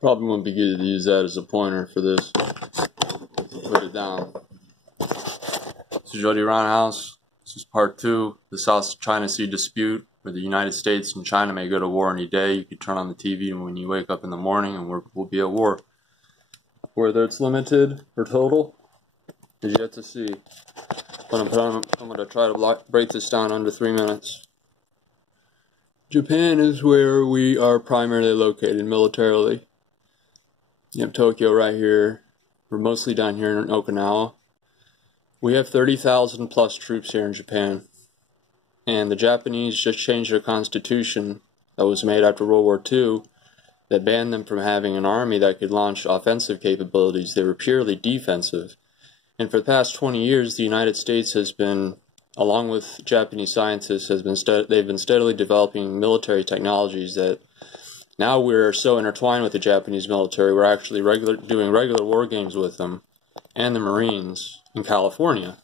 Probably wouldn't be good to use that as a pointer for this. Put it down. This is Jody Roundhouse. This is part 2, the South China Sea dispute, where the United States and China may go to war any day. You could turn on the TV and when you wake up in the morning and we'll be at war. Whether it's limited or total is yet to see. But I'm going to try to break this down under 3 minutes. Japan is where we are primarily located militarily. You have Tokyo right here. We're mostly down here in Okinawa. We have 30,000 plus troops here in Japan. And the Japanese just changed their constitution that was made after World War II that banned them from having an army that could launch offensive capabilities. They were purely defensive. And for the past 20 years, the United States has been, along with Japanese scientists, they've been steadily developing military technologies that now we're so intertwined with the Japanese military, we're actually doing regular war games with them and the Marines in California.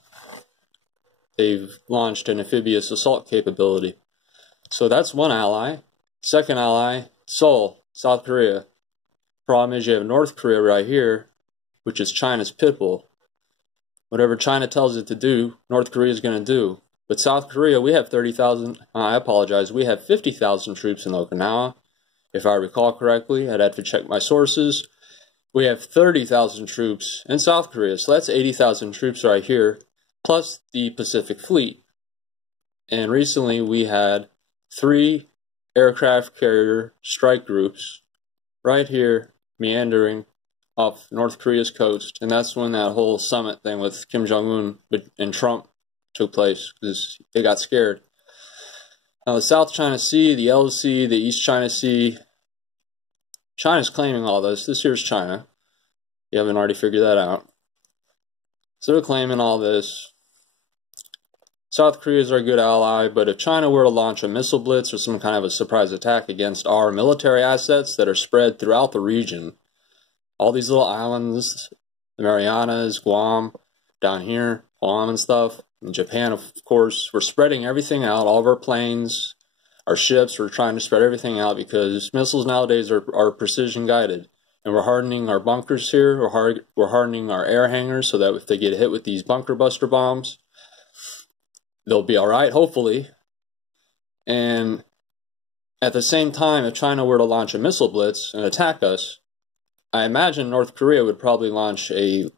They've launched an amphibious assault capability. So that's one ally. Second ally, Seoul, South Korea. Problem is you have North Korea right here, which is China's pit bull. Whatever China tells it to do, North Korea is going to do. But South Korea, we have 30,000, we have 50,000 troops in Okinawa. If I recall correctly, I'd have to check my sources. We have 30,000 troops in South Korea, so that's 80,000 troops right here, plus the Pacific Fleet. And recently we had 3 aircraft carrier strike groups right here meandering off North Korea's coast, and that's when that whole summit thing with Kim Jong-un and Trump took place, because they got scared. Now the South China Sea, the LC, the East China Sea, China's claiming all this. This here's China. You haven't already figured that out. So they're claiming all this. South Korea is our good ally, but if China were to launch a missile blitz or some kind of a surprise attack against our military assets that are spread throughout the region, all these little islands, the Marianas, Guam, down here, Guam and stuff, in Japan, of course, we're spreading everything out, all of our planes, our ships, we're trying to spread everything out because missiles nowadays are precision guided. And we're hardening our bunkers here, we're hardening our air hangars so that if they get hit with these bunker buster bombs, they'll be alright, hopefully. And at the same time, if China were to launch a missile blitz and attack us, I imagine North Korea would probably launch a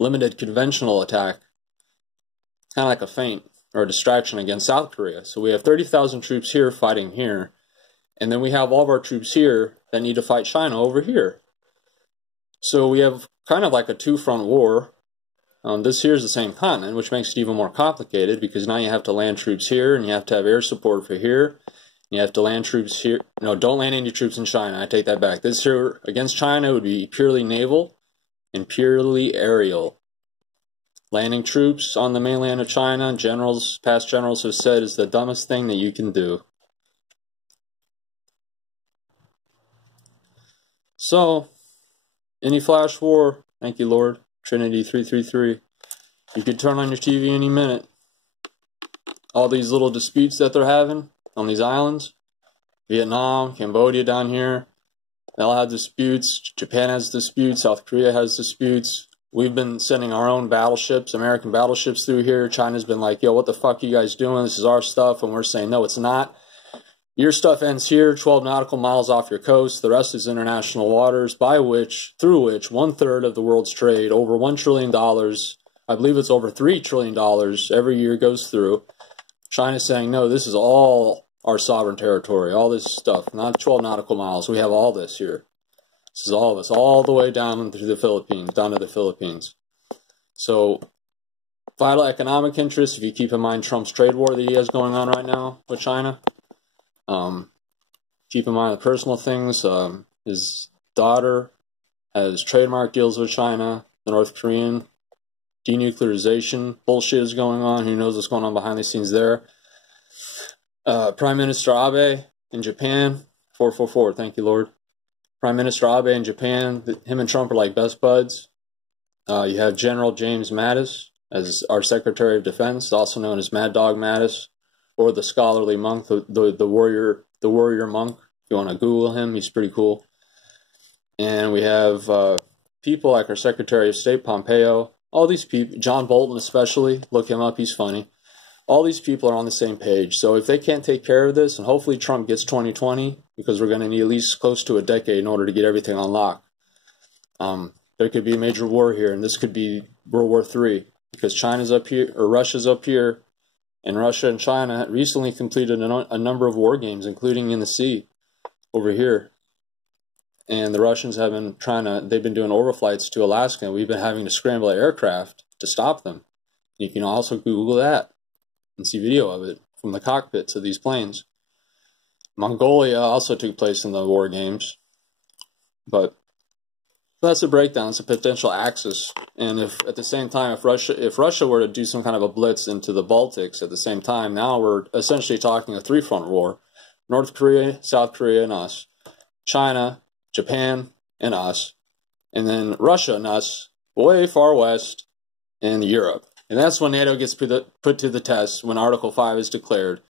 limited conventional attack, kind of like a feint or a distraction against South Korea. So we have 30,000 troops here fighting here, and then we have all of our troops here that need to fight China over here. So we have kind of like a two-front war. This here is the same continent, which makes it even more complicated because now you have to land troops here, and you have to have air support for here. You have to land troops here. No, don't land any troops in China. I take that back. This here against China would be purely naval and purely aerial. Landing troops on the mainland of China, past generals have said, is the dumbest thing that you can do. So, any flash war, thank you Lord, Trinity 333. You could turn on your TV any minute. All these little disputes that they're having on these islands, Vietnam, Cambodia down here, they all have disputes. Japan has disputes, South Korea has disputes. We've been sending our own battleships, American battleships through here. China's been like, yo, what the fuck are you guys doing? This is our stuff. And we're saying, no, it's not. Your stuff ends here, 12 nautical miles off your coast. The rest is international waters, through which 1/3 of the world's trade, over $1 trillion, I believe it's over $3 trillion every year goes through. China's saying, no, this is all our sovereign territory, all this stuff, not 12 nautical miles. We have all this here. This is all of us, all the way down through the Philippines, down to the Philippines. So, vital economic interests, if you keep in mind Trump's trade war that he has going on right now with China. Keep in mind the personal things. His daughter has trademark deals with China, the North Korean. Denuclearization bullshit is going on. Who knows what's going on behind the scenes there? Prime Minister Abe in Japan, 444, thank you Lord. Prime Minister Abe in Japan, him and Trump are like best buds. You have General James Mattis as our Secretary of Defense, also known as Mad Dog Mattis, or the scholarly monk, the warrior monk. If you want to Google him, he's pretty cool. And we have people like our Secretary of State, Pompeo, all these people, John Bolton especially, look him up, he's funny. All these people are on the same page. So if they can't take care of this, and hopefully Trump gets 2020, because we're going to need at least close to a decade in order to get everything on lock, there could be a major war here, and this could be World War III, because China's up here, or Russia's up here, and Russia and China recently completed a number of war games, including in the sea over here. And the Russians have been they've been doing overflights to Alaska, and we've been having to scramble aircraft to stop them. You can also Google that and see video of it from the cockpits of these planes. Mongolia also took place in the war games. But that's a breakdown. It's a potential axis. And if at the same time, if Russia were to do some kind of a blitz into the Baltics at the same time, now we're essentially talking a three-front war. North Korea, South Korea, and us. China, Japan, and us. And then Russia and us, way far west, and Europe. And that's when NATO gets put to the test, when Article 5 is declared.